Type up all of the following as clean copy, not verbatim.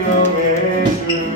생명의 주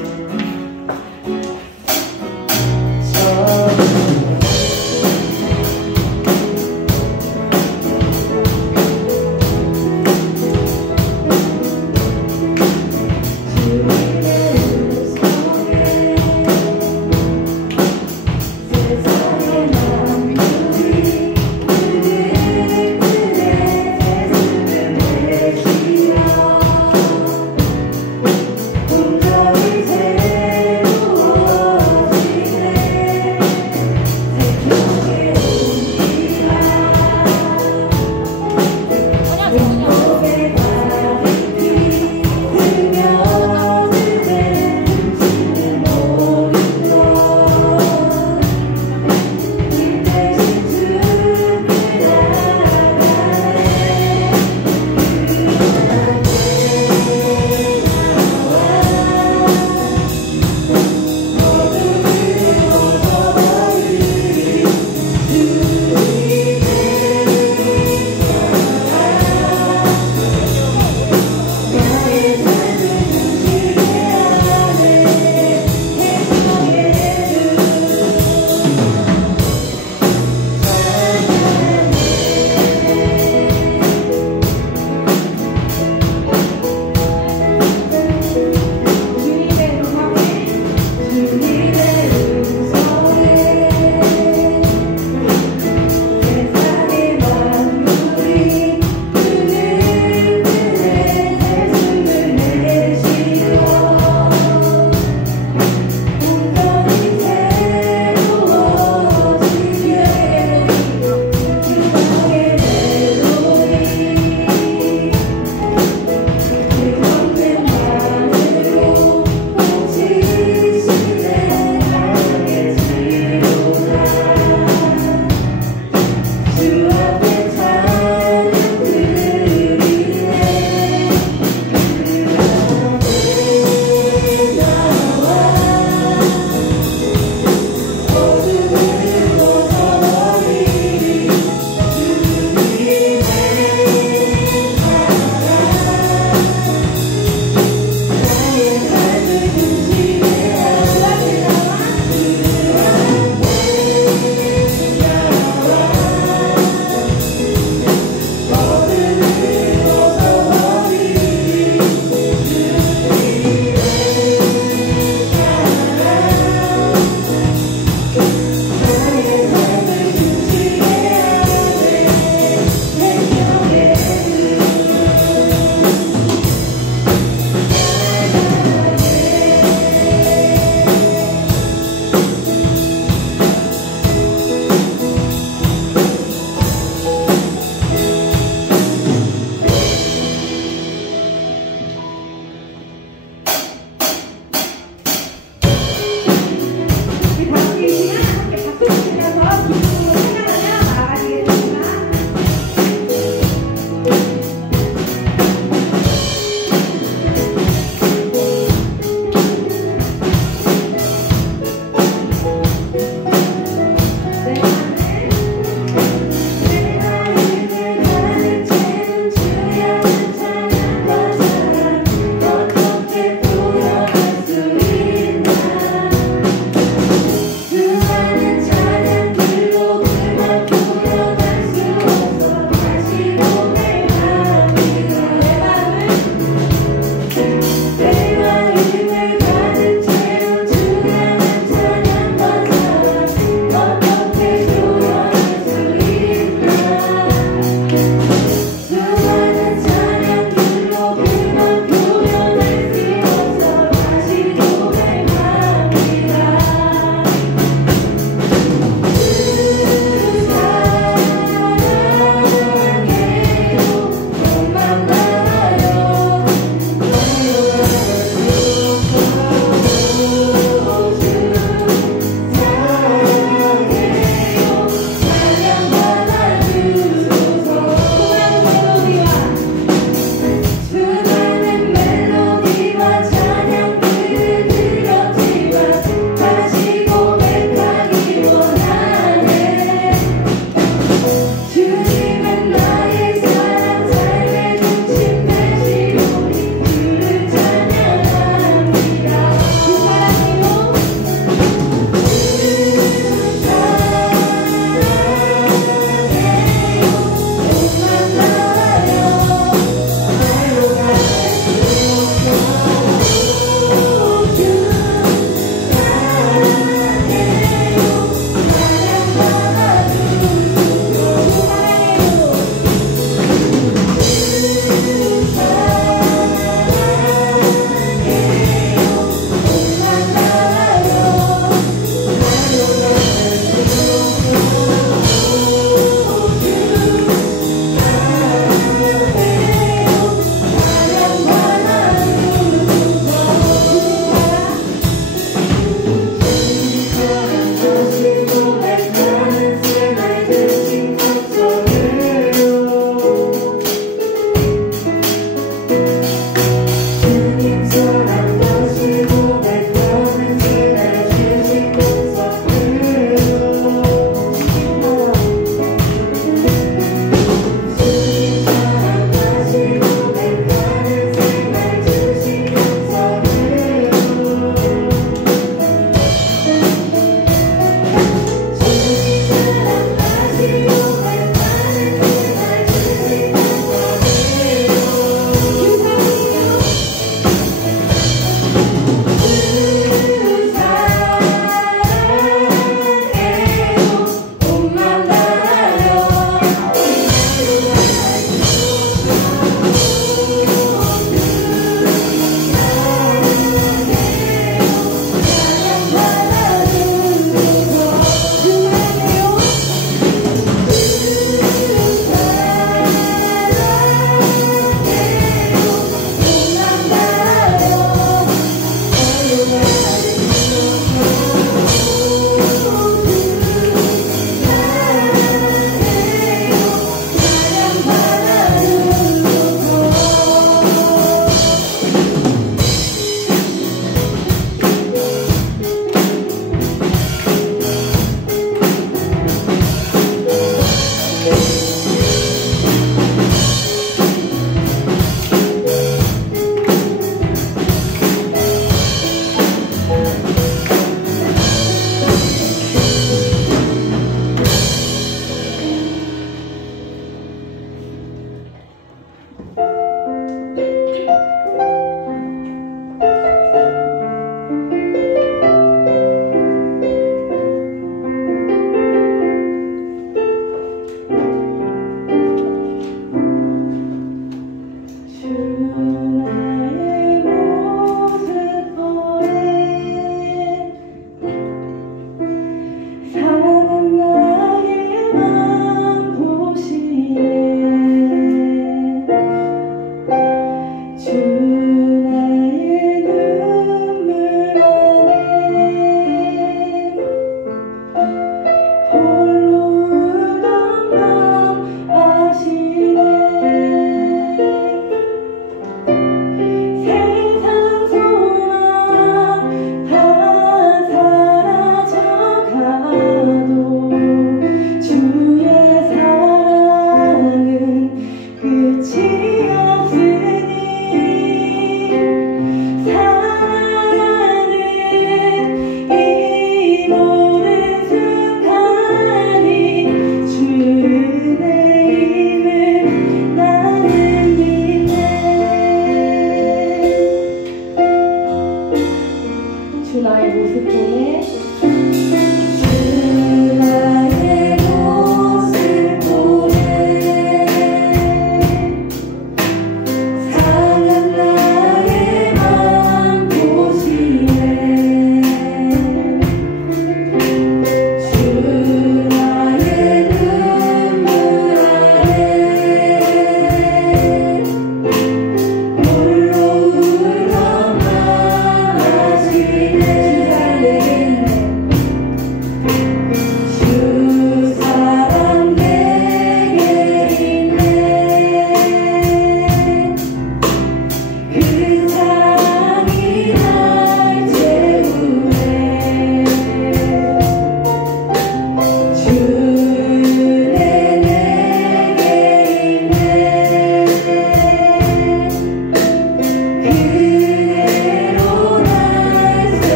모습 통해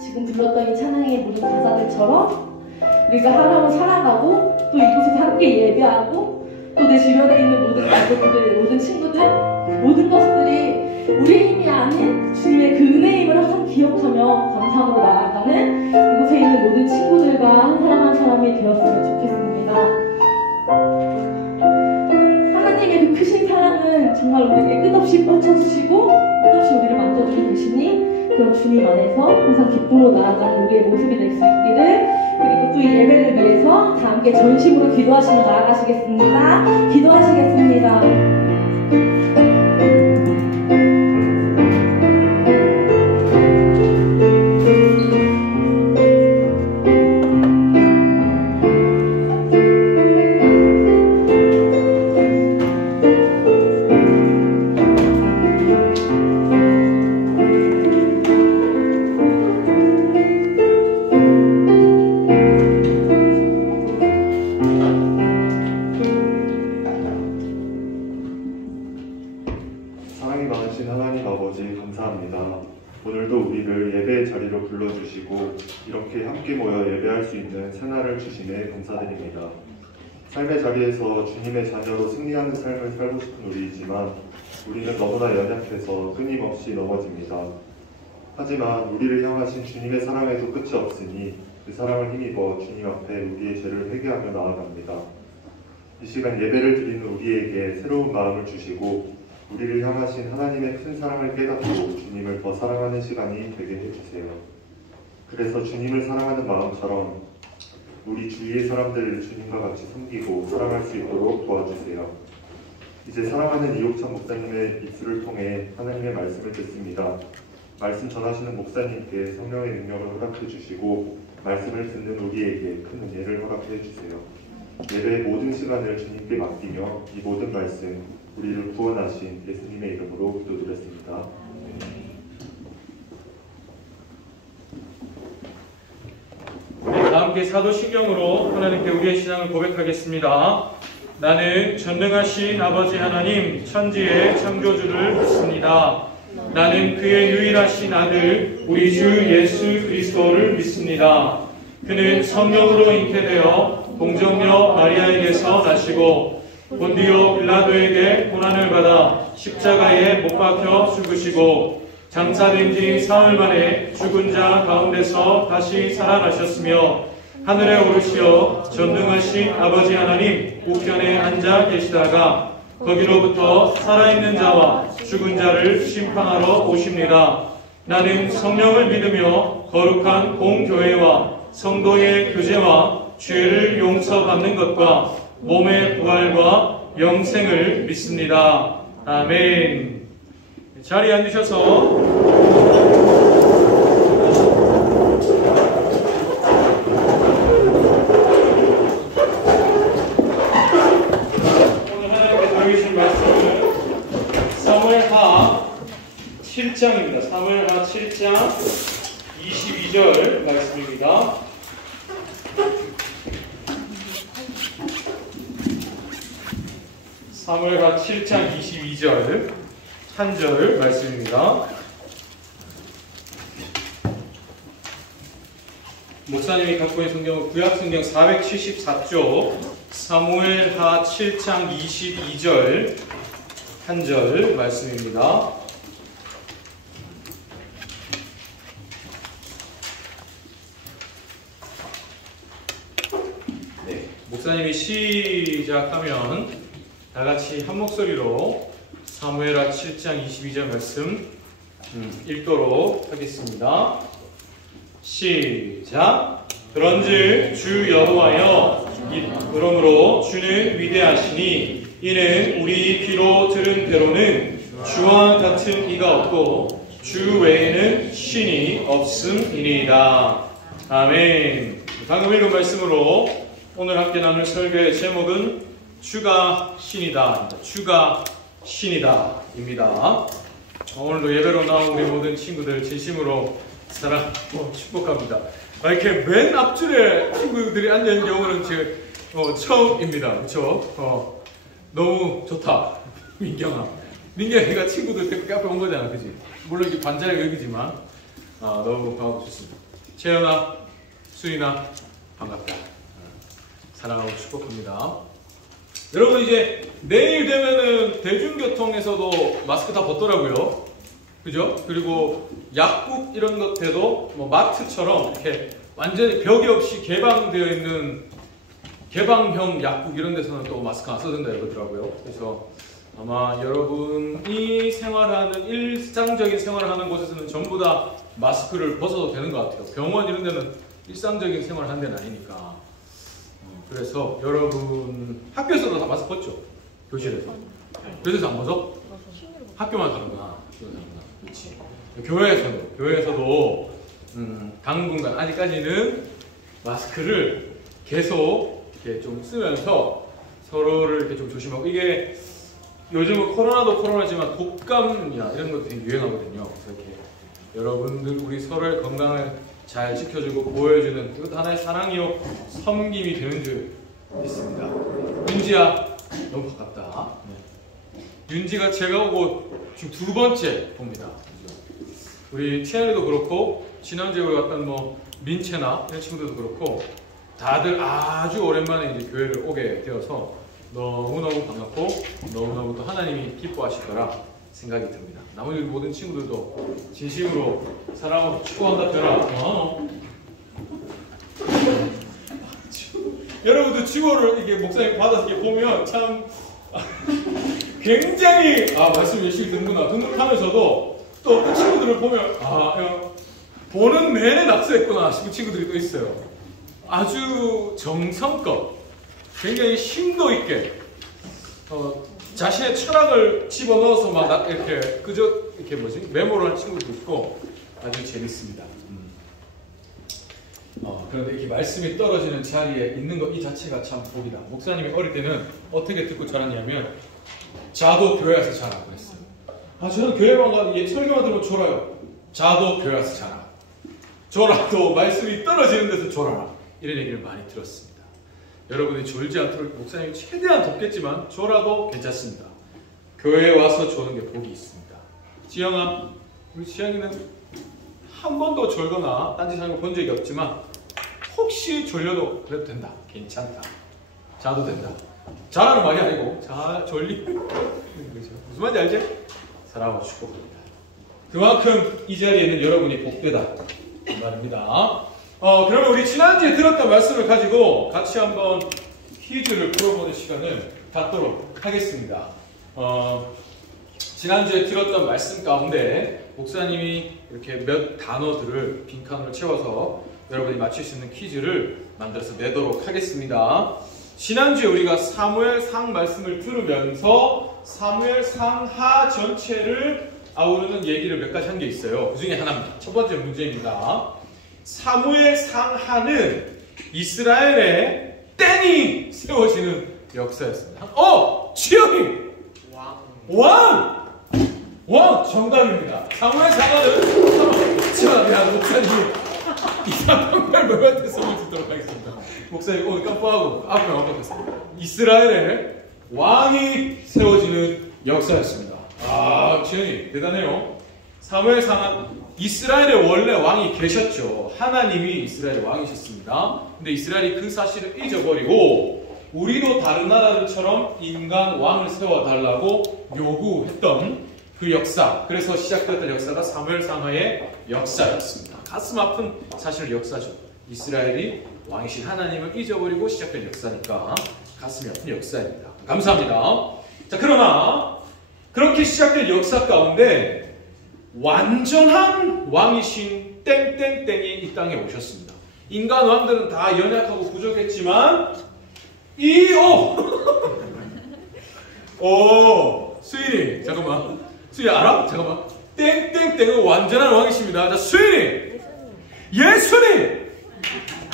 지금 불렀던 이 찬양의 모든 가사들처럼 우리가 하나로 살아가고 또 이곳에서 함께 예배하고 또 내 주변에 있는 모든 가족들, 모든 친구들, 모든 것들이 우리의 힘이 아닌 주님의 그 은혜임을 항상 기억하며 감사함으로 나아가는 이곳에 있는 모든 친구들과 한 사람 한 사람이 되었으면 좋겠습니다. 하나님의 그 크신 사랑은 정말 우리에게 끝없이 뻗쳐주시고 끝없이 우리를 만져주고 계시니 그런 주님 안에서 항상 기쁨으로 나아가는 우리의 모습이 될 수 있기를, 그리고 또 이 예배를 위해서 다 함께 전심으로 기도하시며 나아가시겠습니다. 기도하시겠습니다. 사랑이 많으신 하나님 아버지 감사합니다. 오늘도 우리를 예배의 자리로 불러주시고 이렇게 함께 모여 예배할 수 있는 새날을 주심에 감사드립니다. 삶의 자리에서 주님의 자녀로 승리하는 삶을 살고 싶은 우리이지만 우리는 너무나 연약해서 끊임없이 넘어집니다. 하지만 우리를 향하신 주님의 사랑에도 끝이 없으니 그 사랑을 힘입어 주님 앞에 우리의 죄를 회개하며 나아갑니다. 이 시간 예배를 드리는 우리에게 새로운 마음을 주시고 우리를 향하신 하나님의 큰 사랑을 깨닫고 주님을 더 사랑하는 시간이 되게 해주세요. 그래서 주님을 사랑하는 마음처럼 우리 주위의 사람들을 주님과 같이 섬기고 사랑할 수 있도록 도와주세요. 이제 사랑하는 이옥찬 목사님의 입술을 통해 하나님의 말씀을 듣습니다. 말씀 전하시는 목사님께 성령의 능력을 허락해 주시고 말씀을 듣는 우리에게 큰 은혜를 허락해 주세요. 예배의 모든 시간을 주님께 맡기며 이 모든 말씀, 우리를 구원하신 예수님의 이름으로 기도드렸습니다. 다 함께 사도신경으로 하나님께 우리의 신앙을 고백하겠습니다. 나는 전능하신 아버지 하나님 천지의 창조주를 믿습니다. 나는 그의 유일하신 아들 우리 주 예수 그리스도를 믿습니다. 그는 성령으로 잉태되어 동정녀 마리아에게서 나시고 본디오 빌라도에게 고난을 받아 십자가에 못 박혀 죽으시고 장사된 지 사흘 만에 죽은 자 가운데서 다시 살아나셨으며 하늘에 오르시어 전능하신 아버지 하나님 우편에 앉아 계시다가 거기로부터 살아있는 자와 죽은 자를 심판하러 오십니다. 나는 성령을 믿으며 거룩한 공교회와 성도의 교제와 죄를 용서받는 것과 몸의 부활과 영생을 믿습니다. 아멘. 자리에 앉으셔서 사무엘하 7장입니다. 사무엘하 7장 22절 말씀입니다. 사무엘하 7장 22절 한 절 말씀입니다. 목사님이 갖고 있는 성경은 구약성경 474쪽 사무엘하 7장 22절 한 절 말씀입니다. 네, 목사님이 시작하면 다같이 한 목소리로 사무엘하 7장 22절 말씀 읽도록 하겠습니다. 시작. 그런즉 주 여호와여 그러므로 주는 위대하시니 이는 우리 귀로 들은 대로는 주와 같은 이가 없고 주 외에는 신이 없음이니이다. 아멘. 방금 읽은 말씀으로 오늘 함께 나눌 설교의 제목은 주가 신이다. 주가 신이다 입니다. 오늘도 예배로 나온 우리 모든 친구들 진심으로 사랑하고 축복합니다. 이렇게 맨 앞줄에 친구들이 앉아있는 경우는 제가 처음입니다. 그렇죠? 너무 좋다. 민경이가 친구들 데리고 앞에 온 거잖아. 그치? 물론 이게 반자리가 여기지만 너무 반갑고 좋습니다. 채연아, 수인아 반갑다. 사랑하고 축복합니다. 여러분 이제 내일 되면은 대중교통에서도 마스크 다 벗더라고요. 그죠? 그리고 약국 이런 것들도 뭐 마트처럼 이렇게 완전히 벽이 없이 개방되어 있는 개방형 약국 이런 데서는 또 마스크 안 써야 된다 이러더라고요. 그래서 아마 여러분이 생활하는 일상적인 생활을 하는 곳에서는 전부 다 마스크를 벗어도 되는 것 같아요. 병원 이런 데는 일상적인 생활을 하는 데는 아니니까. 그래서 여러분 학교에서도 다 마스크 벗죠? 교실에서. 교실에서 안 벗어? 학교만 하는구나. 그렇지. 교회에서도 당분간 아직까지는 마스크를 계속 이렇게 좀 쓰면서 서로를 이렇게 좀 조심하고, 이게 요즘은 코로나도 코로나지만 독감이나 이런 것도 되게 유행하거든요. 그래서 이렇게 여러분들 우리 서로의 건강을 잘 지켜주고 보호해주는 이것도 하나의 사랑이요 섬김이 되는 줄 믿습니다. 윤지야 너무 반갑다. 네. 윤지가 제가 오고 지금 두 번째 봅니다. 우리 채연이도 그렇고 지난주에 우리 왔던 뭐 민채나 이런 친구들도 그렇고 다들 아주 오랜만에 이제 교회를 오게 되어서 너무너무 반갑고 너무너무 또 하나님이 기뻐하실 거라 생각이 듭니다. 나머지 모든 친구들도 진심으로 사랑하고 축복한다더라. 여러분들 직원을 이게 목사님 받아서 이렇게 보면 참 굉장히 말씀 열심히 듣는구나 등록하면서도 또 그 친구들을 보면 보는 내내 낙서했구나 싶은 친구들이 또 있어요. 아주 정성껏 굉장히 심도 있게 자신의 철학을 집어넣어서 막 이렇게 이렇게 메모를 한 친구도 있고 아주 재밌습니다. 그런데 이렇게 말씀이 떨어지는 자리에 있는 것 이 자체가 참 복이다. 목사님이 어릴 때는 어떻게 듣고 자랐냐면 자도 교회 와서 자라고 그랬어요. 저는 교회만 가도 설교만 들으면 졸아요. 자도 교회 와서 자라. 졸아도 말씀이 떨어지는 데서 졸아라. 이런 얘기를 많이 들었습니다. 여러분이 졸지 않도록 목사님이 최대한 돕겠지만 졸아도 괜찮습니다. 교회에 와서 조는 게 복이 있습니다. 지영아, 우리 지영이는 한 번도 졸거나 딴짓하는 거 본 적이 없지만 혹시 졸려도 그래도 된다. 괜찮다. 자도 된다. 자라는 말이 아니고 졸리는 거죠. 무슨 말인지 알지? 사랑하고 축복합니다. 그만큼 이 자리에 있는 여러분이 복되다 이 말입니다. 그러면 우리 지난주에 들었던 말씀을 가지고 같이 한번 퀴즈를 풀어보는 시간을 갖도록 하겠습니다. 지난주에 들었던 말씀 가운데 목사님이 이렇게 몇 단어들을 빈칸으로 채워서 여러분이 맞출 수 있는 퀴즈를 만들어서 내도록 하겠습니다. 지난주에 우리가 사무엘상 말씀을 들으면서 사무엘상하 전체를 아우르는 얘기를 몇 가지 한 게 있어요. 그 중에 하나입니다. 첫 번째 문제입니다. 사무엘상하는 이스라엘의 땡이 세워지는 역사였습니다. 지영이! 왕! 정답입니다. 사무엘상하는 목사님 이상평발 뭐한테 선물 듣도록 하겠습니다. 목사님 오늘 깜빡하고 앞에 깜빡했습니다. 이스라엘의 왕이 세워지는 역사였습니다. 지현이 대단해요. 사무엘상은 이스라엘에 원래 왕이 계셨죠. 하나님이 이스라엘의 왕이셨습니다. 근데 이스라엘이 그 사실을 잊어버리고 우리도 다른 나라들처럼 인간 왕을 세워달라고 요구했던 그 역사, 그래서 시작됐던 역사가 사무엘상하의 역사였습니다. 가슴 아픈 사실 역사죠. 이스라엘이 왕이신 하나님을 잊어버리고 시작된 역사니까 가슴이 아픈 역사입니다. 감사합니다. 자, 그러나 그렇게 시작된 역사 가운데 완전한 왕이신 땡땡땡이 이 땅에 오셨습니다. 인간 왕들은 다 연약하고 부족했지만 수인이 잠깐만, 수인이 알아? 잠깐만. 땡땡땡은 완전한 왕이십니다. 자, 수인이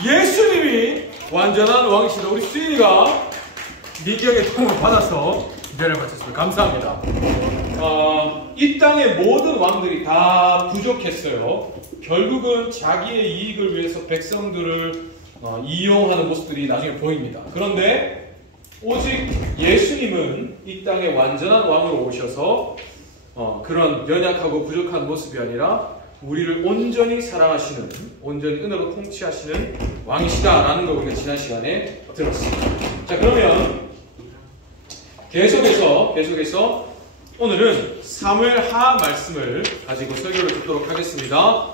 예수님이 완전한 왕이시다. 우리 수인이가 미경의 도움을 받아서 기대를 마쳤습니다. 감사합니다. 이 땅의 모든 왕들이 다 부족했어요. 결국은 자기의 이익을 위해서 백성들을 이용하는 모습들이 나중에 보입니다. 그런데 오직 예수님은 이 땅에 완전한 왕으로 오셔서 그런 연약하고 부족한 모습이 아니라 우리를 온전히 사랑하시는, 온전히 은혜로 통치하시는 왕이시다라는 걸 우리가 지난 시간에 들었습니다. 자, 그러면 계속해서 오늘은 사무엘하 말씀을 가지고 설교를 듣도록 하겠습니다.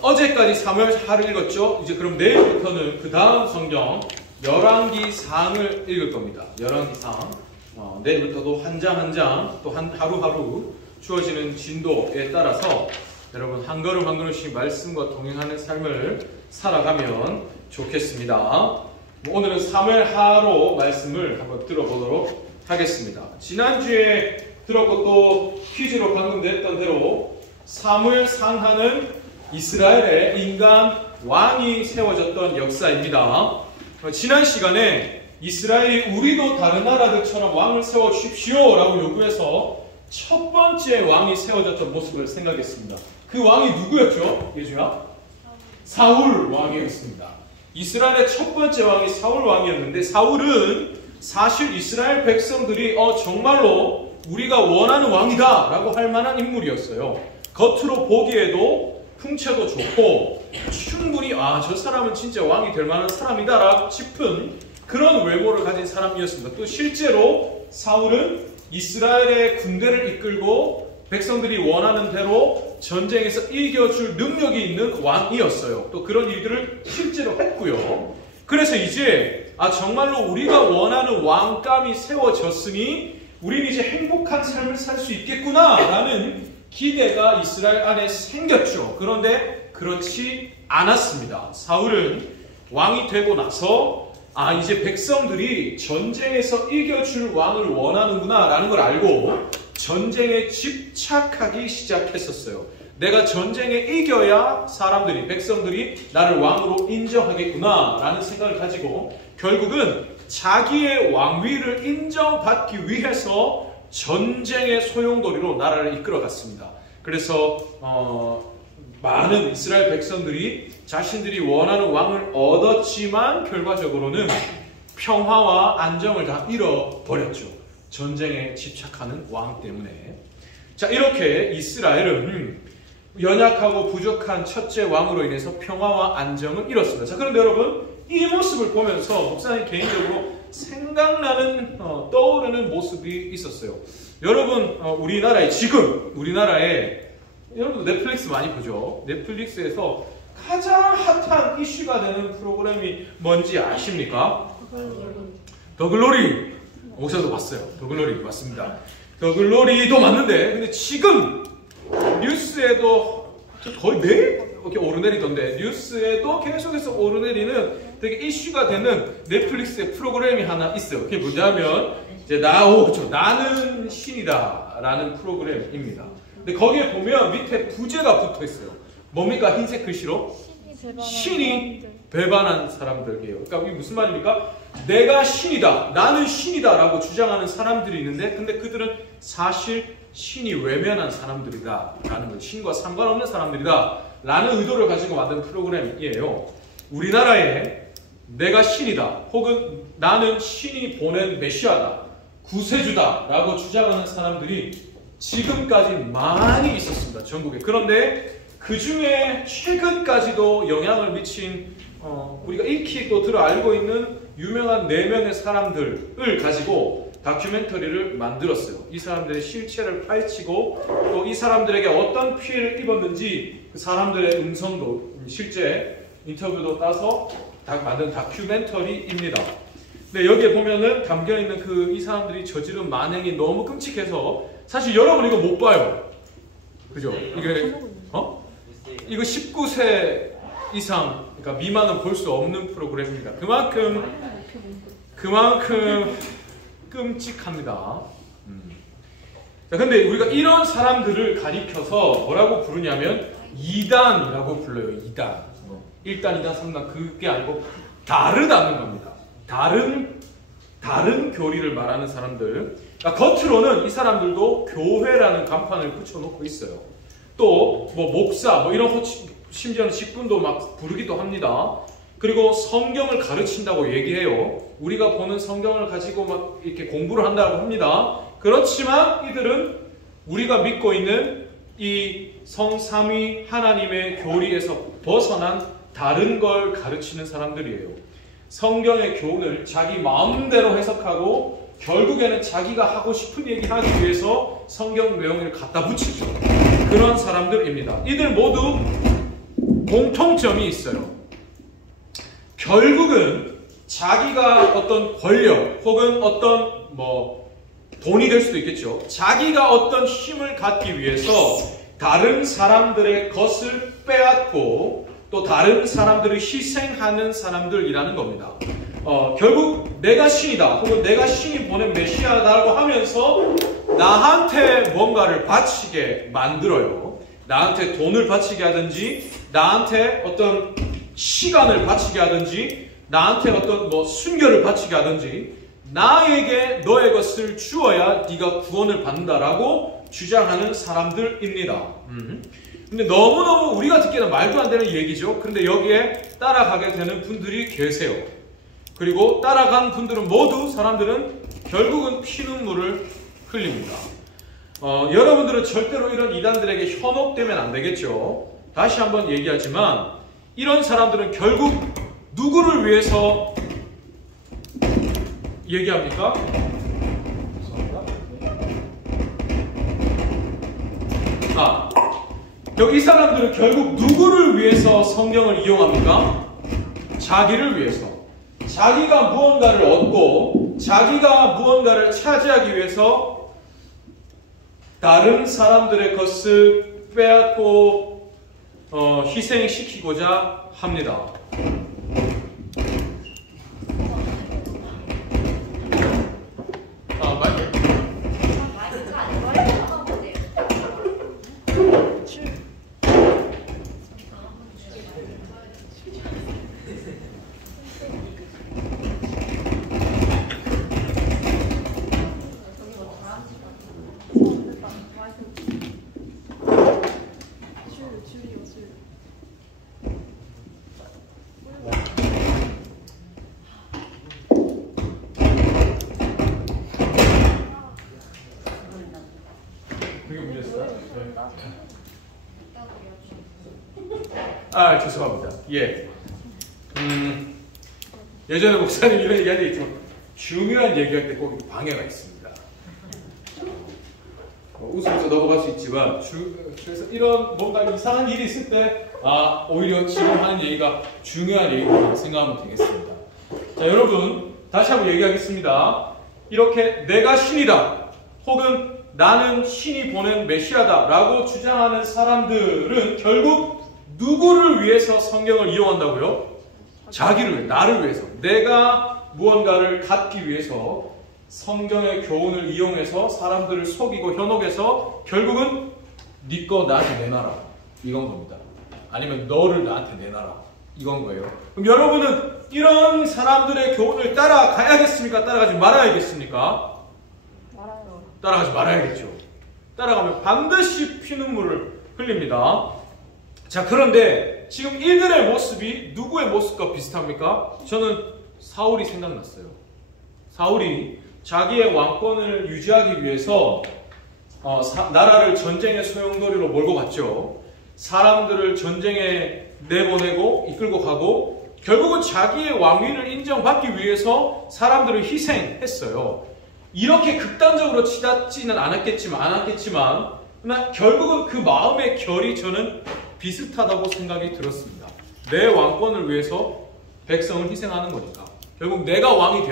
어제까지 사무엘하를 읽었죠. 이제 그럼 내일부터는 그 다음 성경 열왕기상을 읽을 겁니다. 열왕기상. 내일부터도 한 장 한 장, 또 하루하루 주어지는 진도에 따라서 여러분 한 걸음 한 걸음씩 말씀과 동행하는 삶을 살아가면 좋겠습니다. 오늘은 사무엘하로 말씀을 한번 들어보도록 하겠습니다. 지난주에 들었고 또 퀴즈로 방금 냈던 대로 사무엘상하는 이스라엘의 인간 왕이 세워졌던 역사입니다. 지난 시간에 이스라엘이 우리도 다른 나라들처럼 왕을 세워주십시오 라고 요구해서 첫 번째 왕이 세워졌던 모습을 생각했습니다. 그 왕이 누구였죠? 예주야? 사울 왕이었습니다. 이스라엘의 첫 번째 왕이 사울 왕이었는데 사울은 사실 이스라엘 백성들이 정말로 우리가 원하는 왕이다 라고 할 만한 인물이었어요. 겉으로 보기에도 풍채도 좋고 충분히 저 사람은 진짜 왕이 될 만한 사람이다 라고 싶은 그런 외모를 가진 사람이었습니다. 또 실제로 사울은 이스라엘의 군대를 이끌고 백성들이 원하는 대로 전쟁에서 이겨줄 능력이 있는 왕이었어요. 또 그런 일들을 실제로 했고요. 그래서 이제 정말로 우리가 원하는 왕감이 세워졌으니 우리는 이제 행복한 삶을 살 수 있겠구나 라는 기대가 이스라엘 안에 생겼죠. 그런데 그렇지 않았습니다. 사울은 왕이 되고 나서 이제 백성들이 전쟁에서 이겨줄 왕을 원하는구나 라는 걸 알고 전쟁에 집착하기 시작했었어요. 내가 전쟁에 이겨야 사람들이, 백성들이 나를 왕으로 인정하겠구나 라는 생각을 가지고 결국은 자기의 왕위를 인정받기 위해서 전쟁의 소용돌이로 나라를 이끌어갔습니다. 그래서 많은 이스라엘 백성들이 자신들이 원하는 왕을 얻었지만 결과적으로는 평화와 안정을 다 잃어버렸죠. 전쟁에 집착하는 왕 때문에. 자, 이렇게 이스라엘은 연약하고 부족한 첫째 왕으로 인해서 평화와 안정을 잃었습니다. 자, 그런데 여러분, 이 모습을 보면서 목사님 개인적으로 생각나는 떠오르는 모습이 있었어요. 여러분, 우리나라에 여러분 넷플릭스 많이 보죠? 넷플릭스에서 가장 핫한 이슈가 되는 프로그램이 뭔지 아십니까? 더 글로리. 목사도 봤어요. 더 글로리 맞습니다. 더 글로리도 맞는데, 근데 지금 뉴스에도 거의 매일 이렇게 오르내리던데, 뉴스에도 계속해서 오르내리는 되게 이슈가 되는 넷플릭스의 프로그램이 하나 있어요. 그게 뭐냐면 이제 나는 신이다라는 프로그램입니다. 근데 거기에 보면 밑에 부제가 붙어 있어요. 뭡니까? 흰색 글씨로 신이 배반한 사람들이에요. 그러니까 이게 무슨 말입니까? 내가 신이다, 나는 신이다라고 주장하는 사람들이 있는데, 근데 그들은 사실 신이 외면한 사람들이다라는 거예요. 신과 상관없는 사람들이다라는 의도를 가지고 만든 프로그램이에요. 우리나라에 내가 신이다, 혹은 나는 신이 보낸 메시아다, 구세주다라고 주장하는 사람들이 지금까지 많이 있었습니다. 전국에. 그런데 그 중에 최근까지도 영향을 미친 우리가 익히 또 들어 알고 있는 유명한 4명의 사람들을 가지고 다큐멘터리를 만들었어요. 이 사람들의 실체를 파헤치고 또 이 사람들에게 어떤 피해를 입었는지 그 사람들의 음성도 실제 인터뷰도 따서 만든 다큐멘터리입니다. 네, 여기에 보면은 담겨있는 이 사람들이 저지른 만행이 너무 끔찍해서 사실 여러분 이거 못 봐요. 그죠? 이거 19세 이상, 그러니까 미만은 볼 수 없는 프로그램입니다. 그만큼 끔찍합니다. 자, 근데 우리가 이런 사람들을 가리켜서 뭐라고 부르냐면 이단이라고 불러요. 이단. 1단, 2단, 3단 그게 아니고 다르다는 겁니다. 다른 교리를 말하는 사람들. 그러니까 겉으로는 이 사람들도 교회라는 간판을 붙여놓고 있어요. 또 뭐 목사, 뭐 이런 심지어는 직분도 막 부르기도 합니다. 그리고 성경을 가르친다고 얘기해요. 우리가 보는 성경을 가지고 막 이렇게 공부를 한다고 합니다. 그렇지만 이들은 우리가 믿고 있는 이 성삼위 하나님의 교리에서 벗어난 다른 걸 가르치는 사람들이에요. 성경의 교훈을 자기 마음대로 해석하고 결국에는 자기가 하고 싶은 얘기 하기 위해서 성경 내용을 갖다 붙이죠. 그런 사람들입니다. 이들 모두 공통점이 있어요. 결국은 자기가 어떤 권력 혹은 어떤 돈이 될 수도 있겠죠. 자기가 어떤 힘을 갖기 위해서 다른 사람들의 것을 빼앗고 또 다른 사람들을 희생하는 사람들이라는 겁니다. 결국 내가 신이다 혹은 내가 신이 보낸 메시아다라고 하면서 나한테 뭔가를 바치게 만들어요. 나한테 돈을 바치게 하든지 나한테 어떤 시간을 바치게 하든지 나한테 어떤 순결을 바치게 하든지 나에게 너의 것을 주어야 네가 구원을 받는다라고 주장하는 사람들입니다. 근데 너무너무 우리가 듣기에는 말도 안 되는 얘기죠. 그런데 여기에 따라가게 되는 분들이 계세요. 그리고 따라간 분들은 모두 사람들은 결국은 피눈물을 흘립니다. 여러분들은 절대로 이런 이단들에게 현혹되면 안 되겠죠. 다시 한번 얘기하지만 이런 사람들은 결국 누구를 위해서 얘기합니까? 여기 이 사람들은 결국 누구를 위해서 성경을 이용합니까? 자기를 위해서. 자기가 무언가를 얻고 자기가 무언가를 차지하기 위해서 다른 사람들의 것을 빼앗고 희생시키고자 합니다. 아, 죄송합니다. 예. 예전에 목사님 이런 얘기한 적 있지만 중요한 얘기할 때 꼭 방해가 있습니다. 웃으면서 넘어갈 수 있지만 그래서 이런 뭔가 이상한 일이 있을 때 오히려 지금 하는 얘기가 중요한 얘기라고 생각하면 되겠습니다. 자, 여러분 다시 한번 얘기하겠습니다. 이렇게 내가 신이다 혹은 나는 신이 보낸 메시아다 라고 주장하는 사람들은 결국 누구를 위해서 성경을 이용한다고요? 자기를 위해, 나를 위해서, 내가 무언가를 갖기 위해서 성경의 교훈을 이용해서 사람들을 속이고 현혹해서 결국은 네 거 나한테 내놔라 이건 겁니다. 아니면 너를 나한테 내놔라 이건 거예요. 그럼 여러분은 이런 사람들의 교훈을 따라가야겠습니까? 따라가지 말아야겠습니까? 따라가지 말아야겠죠. 따라가면 반드시 피눈물을 흘립니다. 자, 그런데 지금 이들의 모습이 누구의 모습과 비슷합니까? 저는 사울이 생각났어요. 사울이 자기의 왕권을 유지하기 위해서 나라를 전쟁의 소용돌이로 몰고 갔죠. 사람들을 전쟁에 내보내고 이끌고 가고 결국은 자기의 왕위를 인정받기 위해서 사람들을 희생했어요. 이렇게 극단적으로 치닫지는 않았겠지만 그러나 결국은 그 마음의 결이 저는 비슷하다고 생각이 들었습니다. 내 왕권을 위해서 백성을 희생하는 거니까 결국 내가 왕이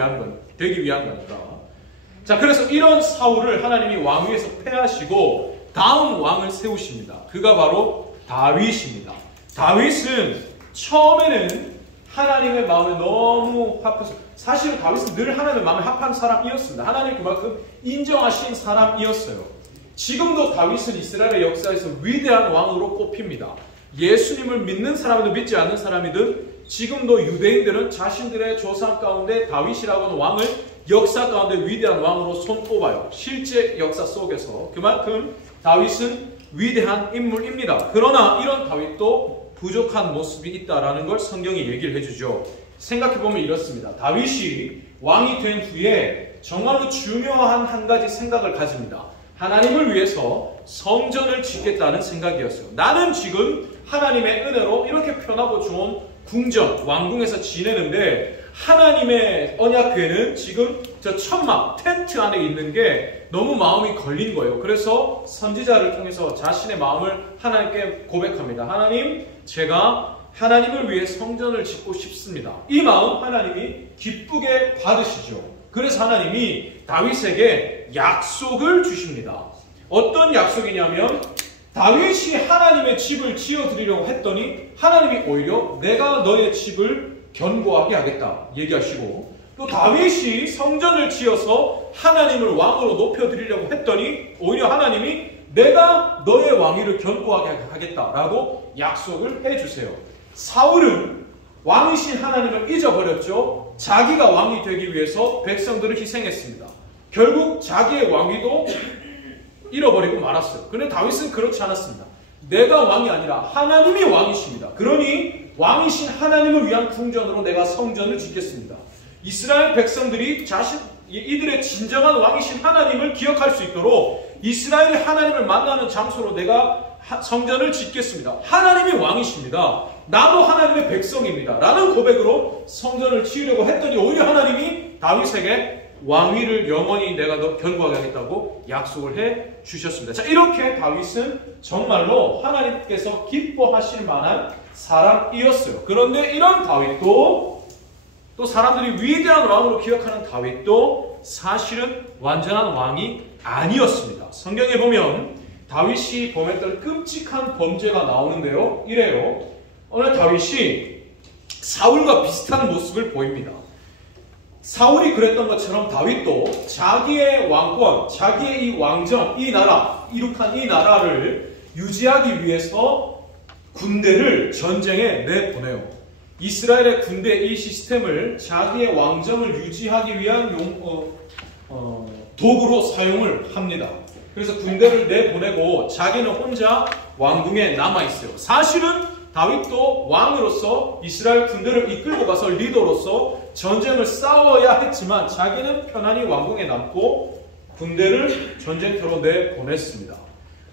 되기 위한 거니까. 자, 그래서 이런 사울을 하나님이 왕위에서 패하시고 다음 왕을 세우십니다. 그가 바로 다윗입니다. 다윗은 처음에는 하나님의 마음에 너무 합해서 사실은 다윗은 늘 하나님의 마음에 합한 사람이었습니다. 하나님 그만큼 인정하신 사람이었어요. 지금도 다윗은 이스라엘의 역사에서 위대한 왕으로 꼽힙니다. 예수님을 믿는 사람이든 믿지 않는 사람이든 지금도 유대인들은 자신들의 조상 가운데 다윗이라고 하는 왕을 역사 가운데 위대한 왕으로 손꼽아요. 실제 역사 속에서 그만큼 다윗은 위대한 인물입니다. 그러나 이런 다윗도 부족한 모습이 있다는 걸 성경이 얘기를 해주죠. 생각해보면 이렇습니다. 다윗이 왕이 된 후에 정말로 중요한 한 가지 생각을 가집니다. 하나님을 위해서 성전을 짓겠다는 생각이었어요. 나는 지금 하나님의 은혜로 이렇게 편하고 좋은 궁전, 왕궁에서 지내는데 하나님의 언약궤는 지금 저 천막, 텐트 안에 있는 게 너무 마음이 걸린 거예요. 그래서 선지자를 통해서 자신의 마음을 하나님께 고백합니다. 하나님, 제가 하나님을 위해 성전을 짓고 싶습니다. 이 마음 하나님이 기쁘게 받으시죠. 그래서 하나님이 다윗에게 약속을 주십니다. 어떤 약속이냐면 다윗이 하나님의 집을 지어드리려고 했더니 하나님이 오히려 내가 너의 집을 견고하게 하겠다 얘기하시고, 또 다윗이 성전을 지어서 하나님을 왕으로 높여드리려고 했더니 오히려 하나님이 내가 너의 왕위를 견고하게 하겠다라고 약속을 해주세요. 사울은 왕이신 하나님을 잊어버렸죠. 자기가 왕이 되기 위해서 백성들을 희생했습니다. 결국 자기의 왕위도 잃어버리고 말았어요. 그런데 다윗은 그렇지 않았습니다. 내가 왕이 아니라 하나님이 왕이십니다. 그러니 왕이신 하나님을 위한 궁전으로 내가 성전을 짓겠습니다. 이스라엘 백성들이 이들의 진정한 왕이신 하나님을 기억할 수 있도록 이스라엘이 하나님을 만나는 장소로 내가 성전을 짓겠습니다. 하나님이 왕이십니다. 나도 하나님의 백성입니다. 라는 고백으로 성전을 지으려고 했더니 오히려 하나님이 다윗에게 왕위를 영원히 내가 너 견고하게 하겠다고 약속을 해 주셨습니다. 자, 이렇게 다윗은 정말로 하나님께서 기뻐하실 만한 사람이었어요. 그런데 이런 다윗도, 또 사람들이 위대한 왕으로 기억하는 다윗도 사실은 완전한 왕이 아니었습니다. 성경에 보면 다윗이 범했던 끔찍한 범죄가 나오는데요. 이래요. 오늘 다윗이 사울과 비슷한 모습을 보입니다. 사울이 그랬던 것처럼 다윗도 자기의 왕권, 자기의 이 왕정, 이 나라, 이룩한 이 나라를 유지하기 위해서 군대를 전쟁에 내보내요. 이스라엘의 군대 이 시스템을 자기의 왕정을 유지하기 위한 도구로 사용을 합니다. 그래서 군대를 내보내고 자기는 혼자 왕궁에 남아있어요. 사실은 다윗도 왕으로서 이스라엘 군대를 이끌고 가서 리더로서 전쟁을 싸워야 했지만 자기는 편안히 왕궁에 남고 군대를 전쟁터로 내보냈습니다.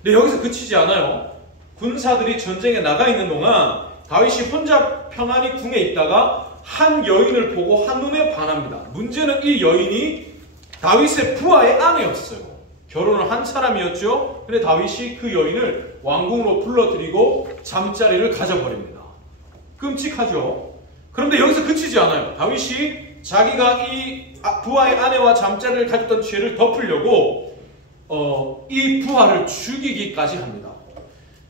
근데 여기서 그치지 않아요. 군사들이 전쟁에 나가 있는 동안 다윗이 혼자 평안히 궁에 있다가 한 여인을 보고 한눈에 반합니다. 문제는 이 여인이 다윗의 부하의 아내였어요. 결혼을 한 사람이었죠. 근데 다윗이 그 여인을 왕궁으로 불러들이고 잠자리를 가져버립니다. 끔찍하죠. 그런데 여기서 그치지 않아요. 다윗이 자기가 이 부하의 아내와 잠자리를 가졌던 죄를 덮으려고 이 부하를 죽이기까지 합니다.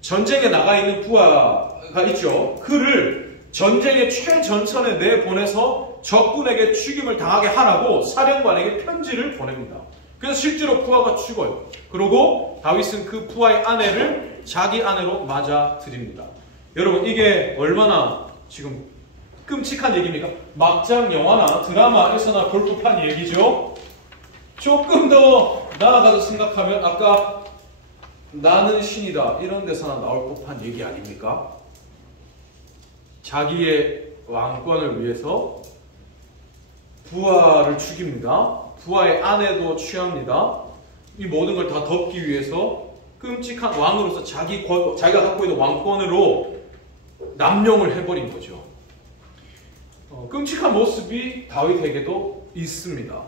전쟁에 나가 있는 부하가 있죠. 그를 전쟁의 최전선에 내보내서 적군에게 죽임을 당하게 하라고 사령관에게 편지를 보냅니다. 그래서 실제로 부하가 죽어요. 그리고 다윗은 그 부하의 아내를 자기 아내로 맞아들입니다. 여러분, 이게 얼마나 지금 끔찍한 얘기입니까? 막장 영화나 드라마에서나 볼 법한 얘기죠. 조금 더 나아가서 생각하면 아까 나는 신이다 이런 데서나 나올 법한 얘기 아닙니까? 자기의 왕권을 위해서 부하를 죽입니다. 부하의 아내도 취합니다. 이 모든 걸 다 덮기 위해서 끔찍한 왕으로서 자기가 갖고 있는 왕권으로 남용을 해버린 거죠. 끔찍한 모습이 다윗에게도 있습니다.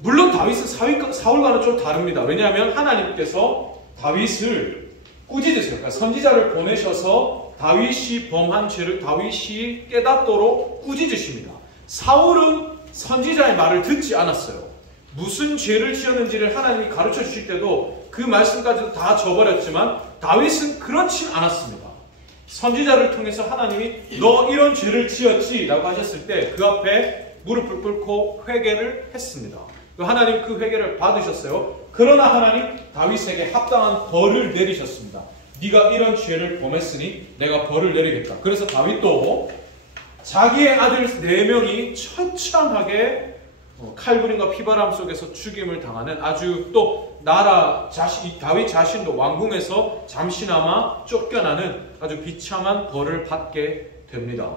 물론 다윗은 사울과는 좀 다릅니다. 왜냐하면 하나님께서 다윗을 꾸짖으세요. 그러니까 선지자를 보내셔서 다윗이 범한 죄를 다윗이 깨닫도록 꾸짖으십니다. 사울은 선지자의 말을 듣지 않았어요. 무슨 죄를 지었는지를 하나님이 가르쳐 주실 때도 그 말씀까지도 다 저버렸지만 다윗은 그렇진 않았습니다. 선지자를 통해서 하나님이 너 이런 죄를 지었지 라고 하셨을 때 그 앞에 무릎을 꿇고 회개를 했습니다. 하나님 그 회개를 받으셨어요. 그러나 하나님 다윗에게 합당한 벌을 내리셨습니다. 네가 이런 죄를 범했으니 내가 벌을 내리겠다. 그래서 다윗도 자기의 아들 4명이 처참하게 칼부림과 피바람 속에서 죽임을 당하는 아주 또 다윗 자신도 왕궁에서 잠시나마 쫓겨나는 아주 비참한 벌을 받게 됩니다.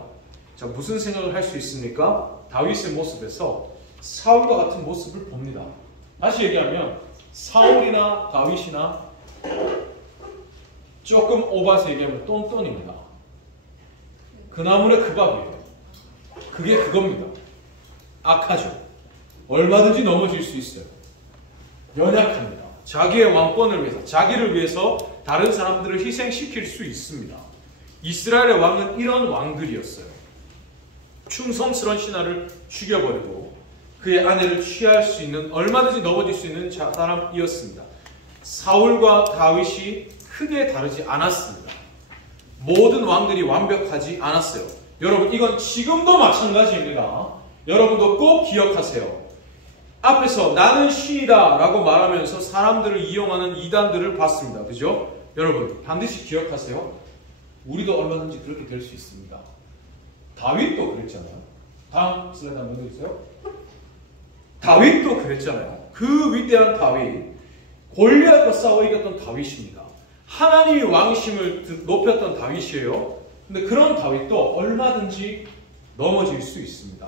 자, 무슨 생각을 할 수 있습니까? 다윗의 모습에서 사울과 같은 모습을 봅니다. 다시 얘기하면 사울이나 다윗이나 조금 오바서 얘기하면 똔똔입니다. 그 나물의 그 밥이에요. 그게 그겁니다. 악하죠. 얼마든지 넘어질 수 있어요. 연약합니다. 자기의 왕권을 위해서, 자기를 위해서 다른 사람들을 희생시킬 수 있습니다. 이스라엘의 왕은 이런 왕들이었어요. 충성스러운 신하를 죽여버리고 그의 아내를 취할 수 있는, 얼마든지 넘어질 수 있는 사람이었습니다. 사울과 다윗이 크게 다르지 않았습니다. 모든 왕들이 완벽하지 않았어요. 여러분, 이건 지금도 마찬가지입니다. 여러분도 꼭 기억하세요. 앞에서 나는 신이다 라고 말하면서 사람들을 이용하는 이단들을 봤습니다. 그죠? 여러분, 반드시 기억하세요. 우리도 얼마든지 그렇게 될 수 있습니다. 다윗도 그랬잖아요. 다음 슬라이드 한번 보여주세요. 다윗도 그랬잖아요. 그 위대한 다윗, 골리앗과 싸워 이겼던 다윗입니다. 하나님이 왕심을 높였던 다윗이에요. 근데 그런 다윗도 얼마든지 넘어질 수 있습니다.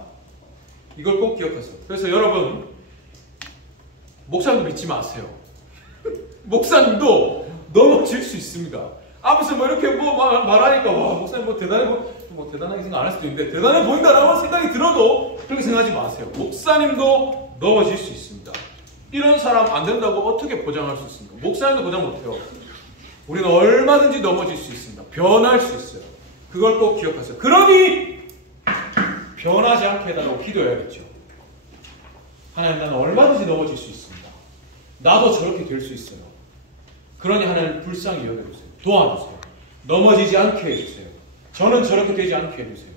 이걸 꼭 기억하세요. 그래서 여러분, 목사님도 믿지 마세요. 목사님도 넘어질 수 있습니다. 앞에서 뭐 이렇게 말하니까 와, 목사님 대단하게 생각 안 할 수도 있는데 대단해 보인다라고 생각이 들어도 그렇게 생각하지 마세요. 목사님도 넘어질 수 있습니다. 이런 사람 안 된다고 어떻게 보장할 수 있습니까? 목사님도 보장 못해요. 우리는 얼마든지 넘어질 수 있습니다. 변할 수 있어요. 그걸 꼭 기억하세요. 그러니 변하지 않게 해달라고 기도해야겠죠. 하나님, 나는 얼마든지 넘어질 수 있습니다. 나도 저렇게 될 수 있어요. 그러니 하나님 불쌍히 여겨주세요. 도와주세요. 넘어지지 않게 해주세요. 저는 저렇게 되지 않게 해주세요.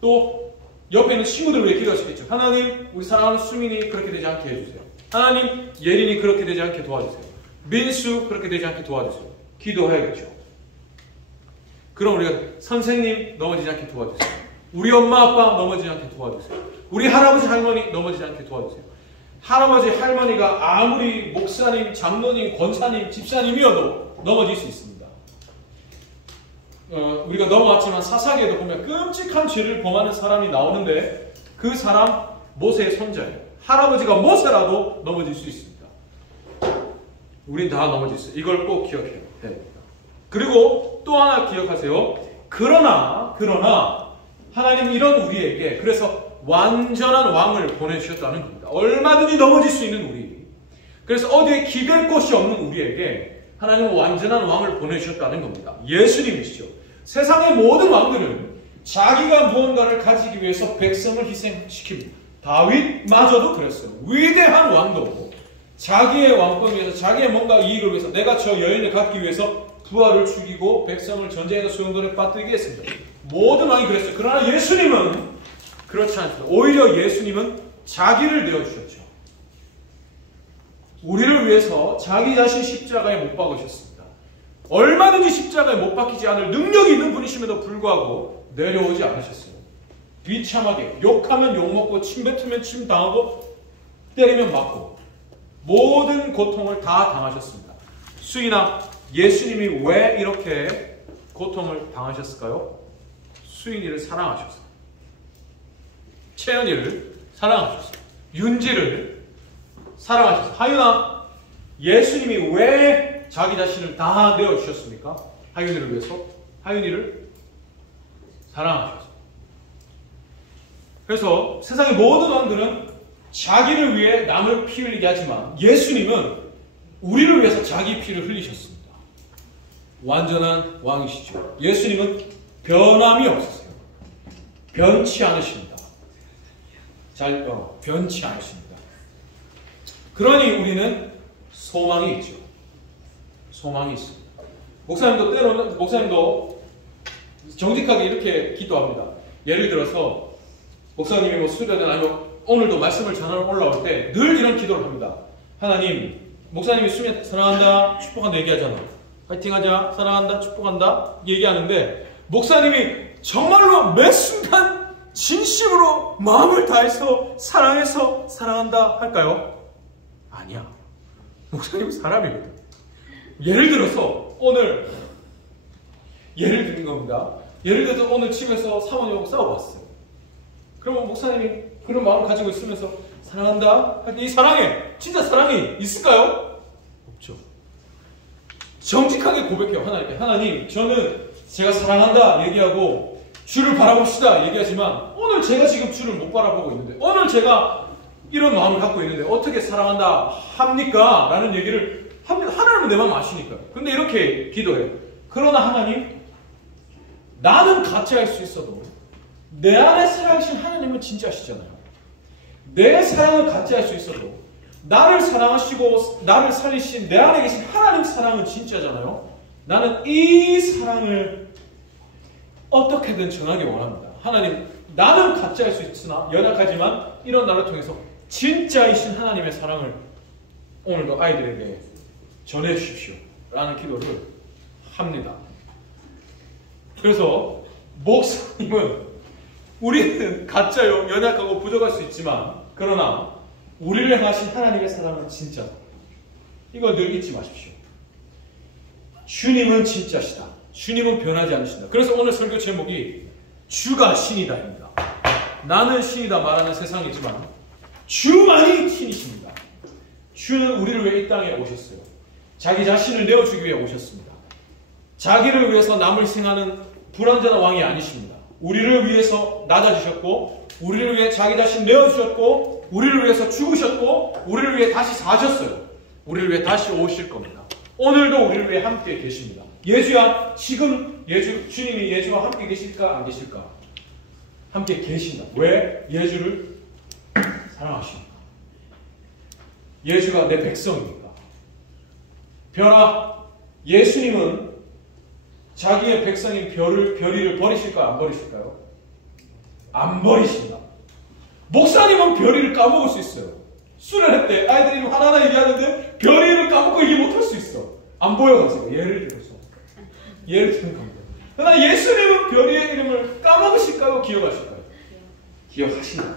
또 옆에 있는 친구들을 위해 기도하시겠죠. 하나님, 우리 사랑하는 수민이 그렇게 되지 않게 해주세요. 하나님, 예린이 그렇게 되지 않게 도와주세요. 민수 그렇게 되지 않게 도와주세요. 기도해야겠죠. 그럼 우리가 선생님 넘어지지 않게 도와주세요. 우리 엄마 아빠 넘어지지 않게 도와주세요. 우리 할아버지 할머니 넘어지지 않게 도와주세요. 할아버지 할머니가 아무리 목사님, 장로님, 권사님, 집사님이어도 넘어질 수 있습니다. 우리가 넘어왔지만 사사기에도 보면 끔찍한 죄를 범하는 사람이 나오는데 그 사람 모세의 손자예요. 할아버지가 모세라도 넘어질 수 있습니다. 우린 다 넘어질 수 있어요. 이걸 꼭 기억해야 됩니다. 그리고 또 하나 기억하세요. 그러나 하나님 이런 우리에게 그래서 완전한 왕을 보내주셨다는 겁니다. 얼마든지 넘어질 수 있는 우리. 그래서 어디에 기댈 곳이 없는 우리에게 하나님은 완전한 왕을 보내주셨다는 겁니다. 예수님이시죠. 세상의 모든 왕들은 자기가 무언가를 가지기 위해서 백성을 희생시킵니다. 다윗마저도 그랬어요. 위대한 왕도 자기의 왕권을 위해서 자기의 뭔가 이익을 위해서 내가 저 여인을 갖기 위해서 부하를 죽이고 백성을 전쟁에서 수용돌에 빠뜨리게 했습니다. 모든 왕이 그랬어요. 그러나 예수님은 그렇지 않습니다. 오히려 예수님은 자기를 내어주셨죠. 우리를 위해서 자기 자신 십자가에 못 박으셨습니다. 얼마든지 십자가에 못 박히지 않을 능력이 있는 분이심에도 불구하고 내려오지 않으셨어요. 비참하게 욕하면 욕먹고 침 뱉으면 침 당하고 때리면 맞고 모든 고통을 다 당하셨습니다. 수인아, 예수님이 왜 이렇게 고통을 당하셨을까요? 수인이를 사랑하셨어요. 채연이를 사랑하셨어요. 윤지를 사랑하셨어요. 하윤아, 예수님이 왜 자기 자신을 다 내어주셨습니까? 하윤이를 위해서. 하윤이를 사랑하셨어요. 그래서 세상의 모든 왕들은 자기를 위해 남을 피 흘리게 하지만 예수님은 우리를 위해서 자기 피를 흘리셨습니다. 완전한 왕이시죠. 예수님은 변함이 없으세요. 변치 않으십니다. 변치 않으십니다. 그러니 우리는 소망이 있죠. 소망이 있습니다. 목사님도 정직하게 이렇게 기도합니다. 예를 들어서 목사님이 뭐 수련회 아니면 오늘도 말씀을 전하러 올라올 때 늘 이런 기도를 합니다. 하나님, 목사님이 수면 사랑한다, 축복한다 얘기하잖아. 파이팅하자, 사랑한다, 축복한다 얘기하는데 목사님이 정말로 매 순간 진심으로 마음을 다해서 사랑해서 사랑한다 할까요? 아니야. 목사님은 사람이거든. 예를 들어서 오늘 예를 드는 겁니다. 예를 들어서 오늘 집에서 사모님하고 싸워봤어요. 그러면 목사님이 그런 마음을 가지고 있으면서 사랑한다 할 때 이 사랑에 진짜 사랑이 있을까요? 없죠. 정직하게 고백해요. 하나님께. 하나님, 저는 제가 사랑한다 얘기하고 주를 바라봅시다 얘기하지만 오늘 제가 지금 주를 못 바라보고 있는데 오늘 제가 이런 마음을 갖고 있는데 어떻게 사랑한다 합니까? 라는 얘기를 합니다. 하나님은 내 마음 아시니까요. 근데 이렇게 기도해요. 그러나 하나님, 나는 가짜일 수 있어도 내 안에 살아계신 하나님은 진짜시잖아요. 내 사랑은 가짜일 수 있어도 나를 사랑하시고 나를 살리신 내 안에 계신 하나님 사랑은 진짜잖아요. 나는 이 사랑을 어떻게든 전하기 원합니다. 하나님, 나는 가짜일 수 있으나 연약하지만 이런 나를 통해서 진짜이신 하나님의 사랑을 오늘도 아이들에게 전해주십시오 라는 기도를 합니다. 그래서 목사님은 우리는 가짜요, 연약하고 부족할 수 있지만 그러나 우리를 향하신 하나님의 사랑은 진짜. 이거 늘 잊지 마십시오. 주님은 진짜시다. 주님은 변하지 않으신다. 그래서 오늘 설교 제목이 주가 신이다입니다. 나는 신이다 말하는 세상이지만 주만이 신이십니다. 주는 우리를 위해 이 땅에 오셨어요. 자기 자신을 내어주기 위해 오셨습니다. 자기를 위해서 남을 희생하는 불완전한 왕이 아니십니다. 우리를 위해서 낮아지셨고 우리를 위해 자기 자신 내어주셨고 우리를 위해서 죽으셨고 우리를 위해 다시 사셨어요. 우리를 위해 다시 오실 겁니다. 오늘도 우리를 위해 함께 계십니다. 예주야, 지금 주님이 예주와 함께 계실까 안 계실까? 함께 계신다. 왜? 예주를 사랑하십니까? 예주가 내 백성입니까? 별아, 예수님은 자기의 백성인 별이를 버리실까요? 안 버리실까요? 안 버리신다. 목사님은 별이를 까먹을 수 있어요. 수련회 때 아이들이 하나하나 얘기하는데 별이를 까먹고 얘기 못할 수 있어. 안 보여가지고. 예를 드는 겁니다. 그러나 예수님은 별이의 이름을 까먹으실까요? 기억하실까요? 기억하신다.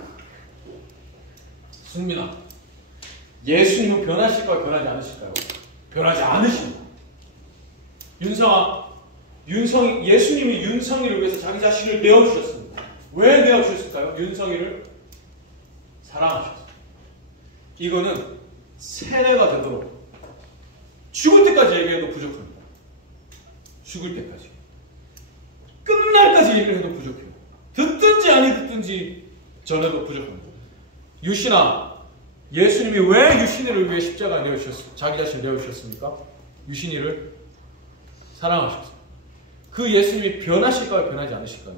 승민아, 예수님은 변하실까요? 변하지 않으실까요? 변하지 않으십니다. 윤성아, 예수님이 윤성이를 위해서 자기 자신을 내어주셨습니다. 왜 내어주셨을까요? 윤성이를 사랑하셨습니다. 이거는 세뇌가 되도록 죽을 때까지 얘기해도 부족합니다. 죽을 때까지. 끝날까지 얘기를 해도 부족해요. 듣든지 아니 듣든지 전해도 부족합니다. 유신아, 예수님이 왜 유신이를 위해 십자가에 자기 자신을 내어주셨습니까? 유신이를 사랑하셨어요. 그 예수님이 변하실까요? 변하지 않으실까요?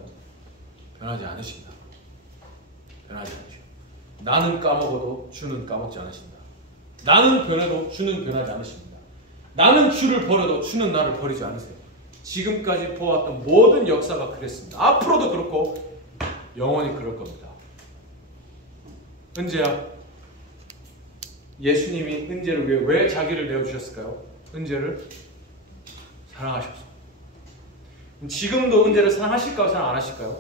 변하지 않으신다. 변하지 않으셔. 나는 까먹어도 주는 까먹지 않으신다. 나는 변해도 주는 변하지 않으십니다. 나는 주를 버려도 주는 나를 버리지 않으세요. 지금까지 보았던 모든 역사가 그랬습니다. 앞으로도 그렇고 영원히 그럴 겁니다. 은재야, 예수님이 은재를 위해 왜 자기를 내어주셨을까요? 은재를 사랑하셨어요. 지금도 은재를 사랑하실까요? 사랑 안 하실까요?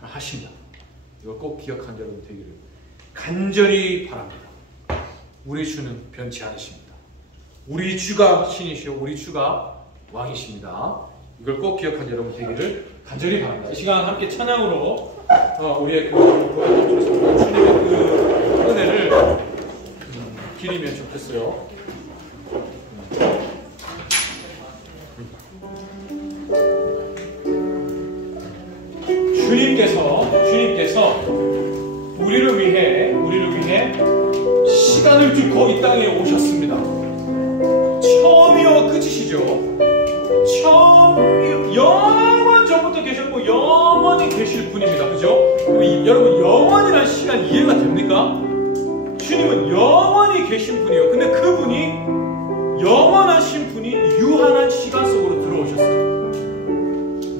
사랑하십니다. 이걸 꼭 기억한 여러분 되기를 간절히 바랍니다. 우리 주는 변치 않으십니다. 우리 주가 신이시오. 우리 주가 왕이십니다. 이걸 꼭 기억한 여러분 되기를 간절히 바랍니다. 이 시간 함께 찬양으로 우리의 그 주님의 그 은혜를 기리면 좋겠어요. 주님께서 우리를 위해 시간을 두고 이 땅에 오셨습니다. 처음이요 끝이시죠. 영원 전부터 계셨고 영원히 계실 분입니다. 그죠? 여러분, 영원이라는 시간 이해가 됩니까? 주님은 영원히 계신 분이에요. 근데 그분이, 영원하신 분이 유한한 시간 속으로 들어오셨어요.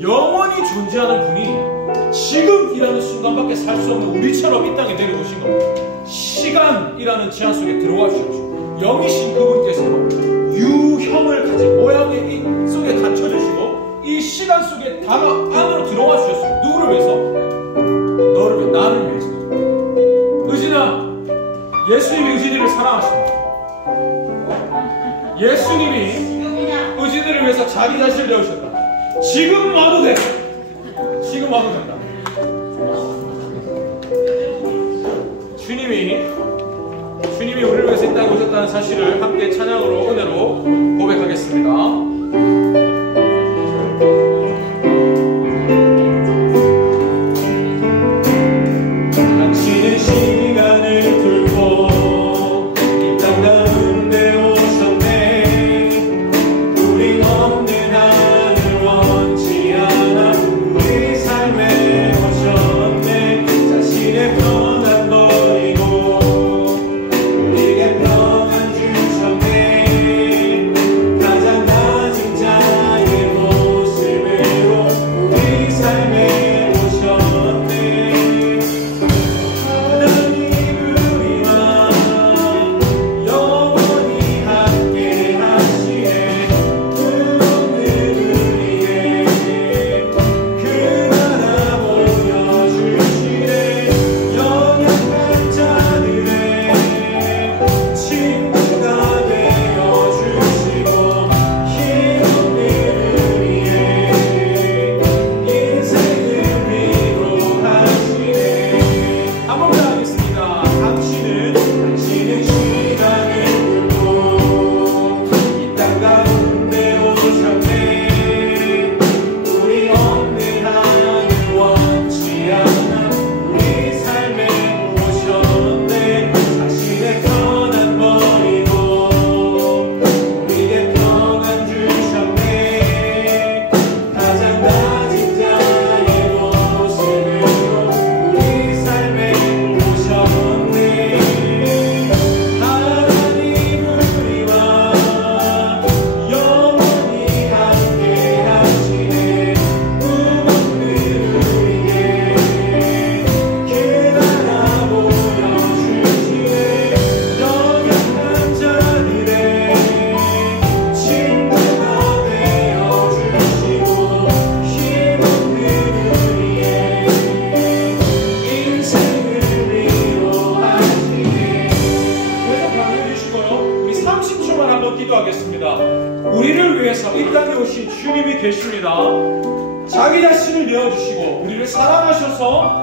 영원히 존재하는 분이 지금이라는 순간밖에 살 수 없는 우리처럼 이 땅에 내려오신 겁니다. 시간이라는 제한 속에 들어와 주십시오. 영이신 그분께서 유형을 가진 모양의 속에 갇혀주시고 이 시간 속에 안으로 들어와 주셨어요. 누구를 위해서? 너를 위해, 나를 위해서. 의진아, 예수님이 의진이를 사랑하십니다. 예수님이 의진이를 위해서 자기 자신을 내어주셨다. 지금 와도 돼. 지금 와도 된다. 주님이 우리를 위해서 이 땅에 오셨다는 사실을 함께 찬양으로, 은혜로 고백하겠습니다. 우리를 위해서 이 땅에 오신 주님이 계십니다. 자기 자신을 내어주시고 우리를 사랑하셔서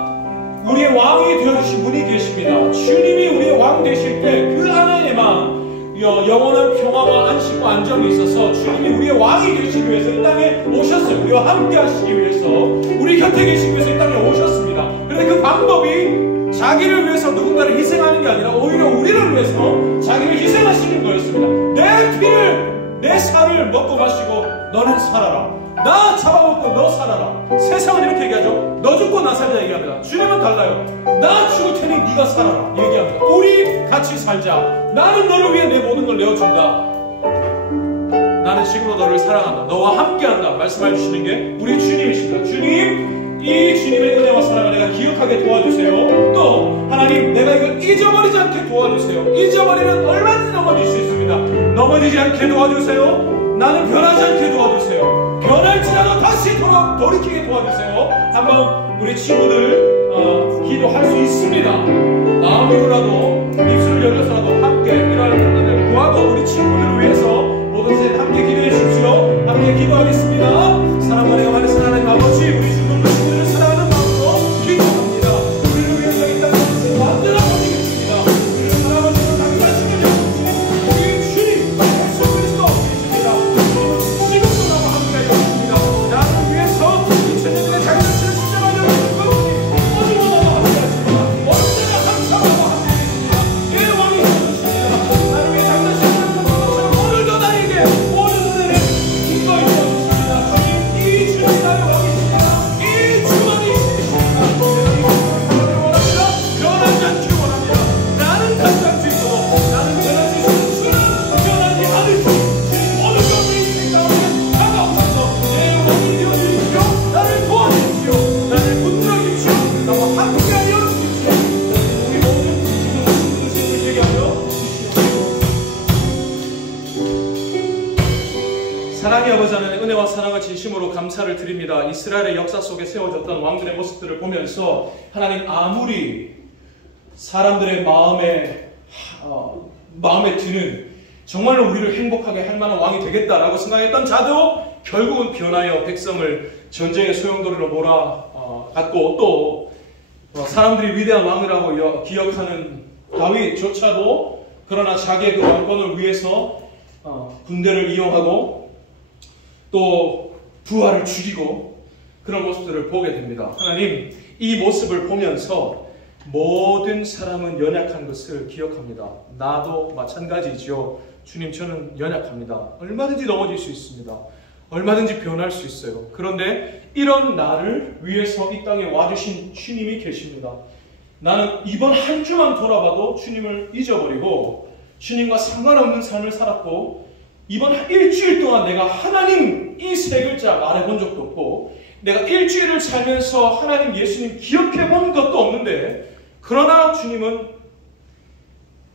우리의 왕이 되어주신 분이 계십니다. 주님이 우리의 왕 되실 때 그 안에만 영원한 평화와 안식과 안정이 있어서 주님이 우리의 왕이 되시기 위해서 이 땅에 오셨어요. 우리와 함께 하시기 위해서, 우리 곁에 계시기 위해서 이 땅에 오셨습니다. 그런데 그 방법이 자기를 위해서 누군가를 희생하는 게 아니라 오히려 우리를 위해서 자기를 희생하시는 거였습니다. 내 피를, 내 살을 먹고 마시고 너는 살아라. 나 잡아먹고 너 살아라. 세상은 이렇게 얘기하죠. 너 죽고 나 살자 얘기합니다. 주님은 달라요. 나 죽을 테니 네가 살아라 얘기합니다. 우리 같이 살자. 나는 너를 위해 내 모든 걸 내어준다. 나는 지금도 너를 사랑한다. 너와 함께한다 말씀해 주시는 게 우리 주님이십니다. 주님, 이 주님의 은혜와 사랑을 내가 기억하게 도와주세요. 또 하나님, 내가 이걸 잊어버리지 않게 도와주세요. 잊어버리면 얼마든지 넘어질 수 있습니다. 넘어지지 않게 도와주세요. 나는 변하지 않게 도와주세요. 변할지라도 다시 돌이키게 도와주세요. 한번 우리 친구들 기도할 수 있습니다. 마음으로라도 입술을 열려서라도 함께 이런 은혜를 구하고 우리 친구들을 위해서 모든 세 함께 기도해 주십시오. 함께 기도하겠습니다. 사랑과 내가 많은 하나님 아버지, 우리 친구들을 사랑하는 마음으로 기도합니다. 우리를 위해서 이 땅에 완전한 분이겠습니다. 우리를 사랑하시는 자기 말씀을 해주시고 우리 주님 예수 그리스도 계십니다. 지금도 나와 함께 하셨습니다. 나를 위해서 이 천년들의 자기 자신을 십자가에 내어주신 것이니 어디로 나와 함께 하십니다. 언제나 항상 나와 함께 계십니다. 예, 왕이 되셨습니다. 나를 위해 자기 자신을 내어주신 것처럼 오늘도 나에게 모든 은혜를 기꺼이 주셨습니다. 주님, 이 주님 나의 왕이십니다. 이 주만이 신이십니다. 내가 이 사랑을 원합니다. 변하지 않기 원합니다. 나는 변할 수 있어도 나는 변할 수 있어도 주는 변하지 않을 수 오늘도 우리 인생 가운데 다가오셔서 내 왕이 되어주십시오. 나를 도와주십시오. 나를 붙들어 주십시오. 나와 함께하여 주십시오. 우리 모든 친구들 되게 하여 주십시오. 사랑의 아버지 하나님, 은혜와 사랑을 진심으로 감사를 드립니다. 이스라엘의 역사 속에 세워졌던 왕들의 모습들을 보면서 하나님, 아무리 사람들의 마음에 드는 정말로 우리를 행복하게 할 만한 왕이 되겠다라고 생각했던 자도 결국은 변하여 백성을 전쟁의 소용돌이로 몰아갔고, 또 사람들이 위대한 왕이라고 기억하는 다윗조차도 그러나 자기의 그 왕권을 위해서 군대를 이용하고 또 부하를 죽이고 그런 모습들을 보게 됩니다. 하나님, 이 모습을 보면서 모든 사람은 연약한 것을 기억합니다. 나도 마찬가지죠. 주님, 저는 연약합니다. 얼마든지 넘어질 수 있습니다. 얼마든지 변할 수 있어요. 그런데 이런 나를 위해서 이 땅에 와주신 주님이 계십니다. 나는 이번 한 주만 돌아봐도 주님을 잊어버리고 주님과 상관없는 삶을 살았고, 이번 일주일 동안 내가 하나님 이 세 글자 말해본 적도 없고, 내가 일주일을 살면서 하나님 예수님 기억해본 것도 없는데, 그러나 주님은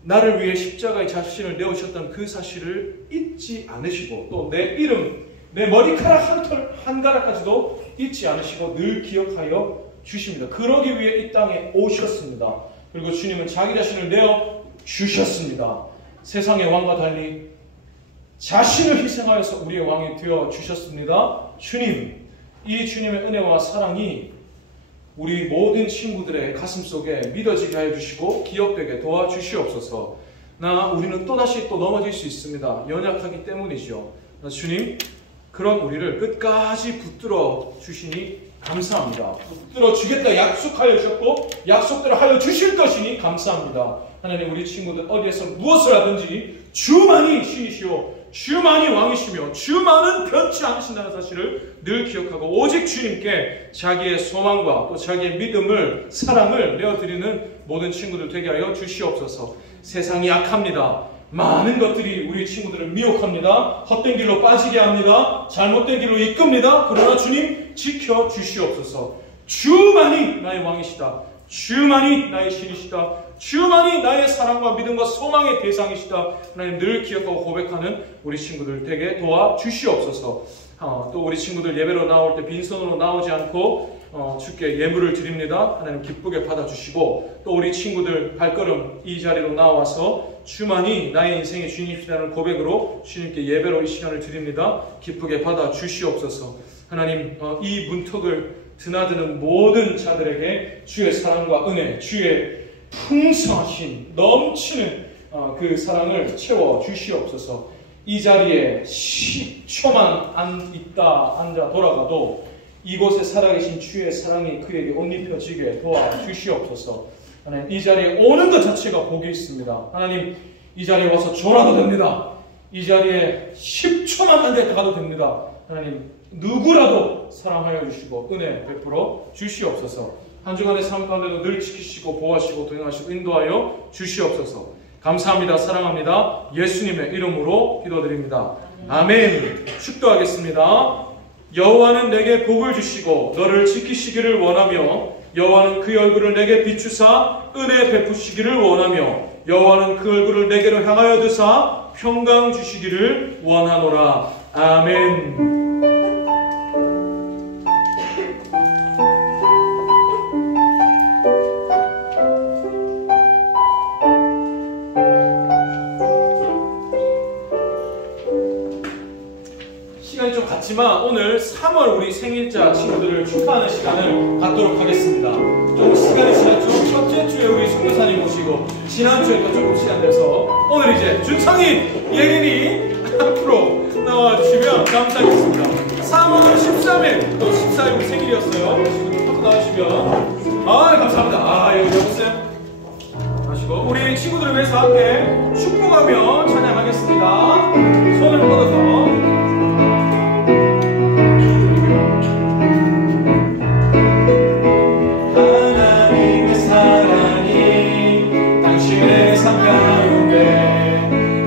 나를 위해 십자가의 자신을 내어주셨던 그 사실을 잊지 않으시고, 또 내 이름, 내 머리카락 한 털 한 가락까지도 잊지 않으시고 늘 기억하여 주십니다. 그러기 위해 이 땅에 오셨습니다. 그리고 주님은 자기 자신을 내어주셨습니다. 세상의 왕과 달리 자신을 희생하여서 우리의 왕이 되어 주셨습니다. 주님, 이 주님의 은혜와 사랑이 우리 모든 친구들의 가슴 속에 믿어지게 하여 주시고 기억되게 도와주시옵소서. 우리는 또다시 또 넘어질 수 있습니다. 연약하기 때문이죠. 주님, 그런 우리를 끝까지 붙들어 주시니 감사합니다. 붙들어 주겠다 약속하여 주셨고 약속대로 하여 주실 것이니 감사합니다. 하나님, 우리 친구들 어디에서 무엇을 하든지 주만이 신이시오, 주만이 왕이시며 주만은 변치 않으신다는 사실을 늘 기억하고 오직 주님께 자기의 소망과 또 자기의 믿음을, 사랑을 내어드리는 모든 친구들 되게 하여 주시옵소서. 세상이 악합니다. 많은 것들이 우리 친구들을 미혹합니다. 헛된 길로 빠지게 합니다. 잘못된 길로 이끕니다. 그러나 주님 지켜주시옵소서. 주만이 나의 왕이시다. 주만이 나의 신이시다. 주만이 나의 사랑과 믿음과 소망의 대상이시다. 하나님, 늘 기억하고 고백하는 우리 친구들 되게 도와주시옵소서. 또 우리 친구들 예배로 나올 때 빈손으로 나오지 않고 주께 예물을 드립니다. 하나님, 기쁘게 받아주시고, 또 우리 친구들 발걸음 이 자리로 나와서 주만이 나의 인생의 주님이시라는 고백으로 주님께 예배로 이 시간을 드립니다. 기쁘게 받아주시옵소서. 하나님, 이 문턱을 드나드는 모든 자들에게 주의 사랑과 은혜, 주의 풍성하신 넘치는 그 사랑을 채워 주시옵소서. 이 자리에 10초만 앉아 돌아가도 이곳에 살아계신 주의 사랑이 그에게 옷 입혀지게 도와주시옵소서. 하나님, 이 자리에 오는 것 자체가 복이 있습니다. 하나님, 이 자리에 와서 졸아도 됩니다. 이 자리에 10초만 앉아가도 됩니다. 하나님, 누구라도 사랑하여 주시고 은혜 베풀어 주시옵소서. 한 주간의 삶 가운데도 늘 지키시고 보호하시고 동행하시고 인도하여 주시옵소서. 감사합니다. 사랑합니다. 예수님의 이름으로 기도드립니다. 아멘. 축도하겠습니다. 여호와는 내게 복을 주시고 너를 지키시기를 원하며 여호와는 그 얼굴을 내게 비추사 은혜 베푸시기를 원하며 여호와는 그 얼굴을 내게로 향하여 드사 평강 주시기를 원하노라. 아멘. 시간이 좀 같지만 오늘 3월 우리 생일자 친구들을 축하하는 시간을 갖도록 하겠습니다. 좀 시간이 지났죠? 첫째 주에 우리 선교사님 모시고 지난주에 또 조금 시간 돼서 오늘 이제 준창이 예린이 앞으로 나와주시면 감사하겠습니다. 3월 13일 또 14일 우리 생일이었어요. 지금 또 나와주시면 감사합니다. 여기 여보세요? 하시고 우리 친구들을 위해서 함께 축복하며 찬양하겠습니다. 손을 뻗어서